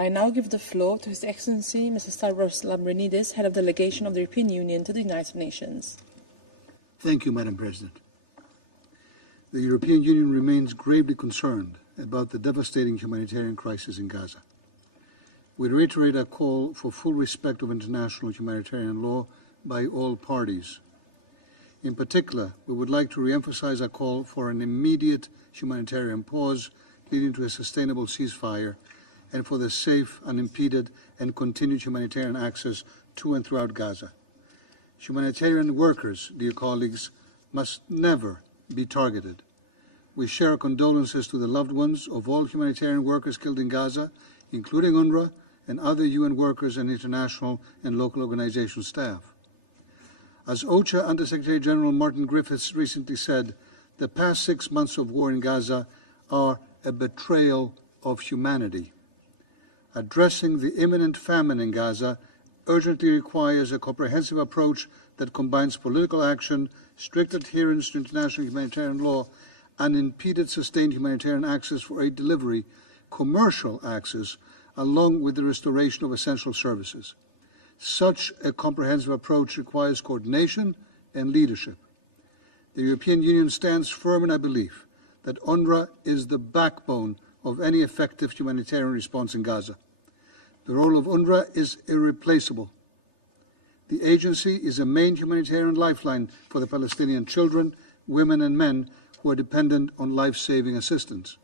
I now give the floor to His Excellency Mr. Stavros Lambrinidis, Head of Delegation of the European Union to the United Nations. Thank you, Madam President. The European Union remains gravely concerned about the devastating humanitarian crisis in Gaza. We reiterate our call for full respect of international humanitarian law by all parties. In particular, we would like to re-emphasize our call for an immediate humanitarian pause leading to a sustainable ceasefire and for the safe, unimpeded and continued humanitarian access to and throughout Gaza. Humanitarian workers, dear colleagues, must never be targeted. We share our condolences to the loved ones of all humanitarian workers killed in Gaza, including UNRWA and other UN workers and international and local organization staff. As OCHA Under-Secretary General Martin Griffiths recently said, the past 6 months of war in Gaza are a betrayal of humanity. Addressing the imminent famine in Gaza urgently requires a comprehensive approach that combines political action, strict adherence to international humanitarian law, unimpeded sustained humanitarian access for aid delivery, commercial access, along with the restoration of essential services. Such a comprehensive approach requires coordination and leadership. The European Union stands firm in our belief that UNRWA is the backbone of any effective humanitarian response in Gaza. The role of UNRWA is irreplaceable. The agency is a main humanitarian lifeline for the Palestinian children, women and men who are dependent on life-saving assistance.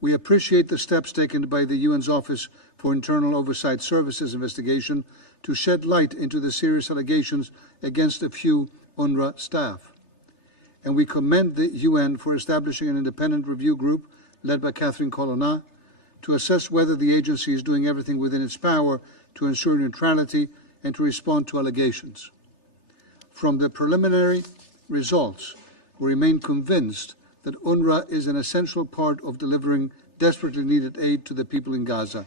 We appreciate the steps taken by the UN's Office for Internal Oversight Services investigation to shed light into the serious allegations against a few UNRWA staff. And we commend the UN for establishing an independent review group led by Catherine Colonna to assess whether the agency is doing everything within its power to ensure neutrality and to respond to allegations. From the preliminary results, we remain convinced that UNRWA is an essential part of delivering desperately needed aid to the people in Gaza.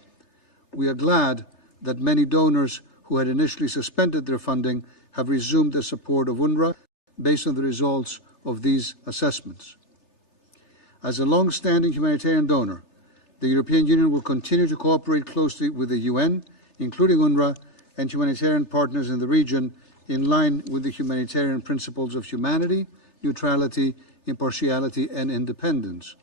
We are glad that many donors who had initially suspended their funding have resumed their support of UNRWA based on the results of these assessments. As a long-standing humanitarian donor, the European Union will continue to cooperate closely with the UN, including UNRWA, and humanitarian partners in the region in line with the humanitarian principles of humanity, neutrality, impartiality and independence.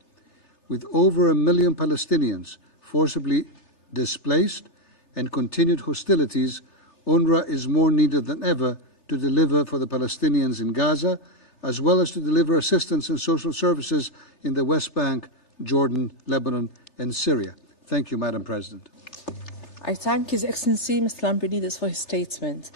With over 1 million Palestinians forcibly displaced and continued hostilities, UNRWA is more needed than ever to deliver for the Palestinians in Gaza, as well as to deliver assistance and social services in the West Bank, Jordan, Lebanon and Syria. Thank you, Madam President. I thank His Excellency Mr. Lambrinidis for his statement.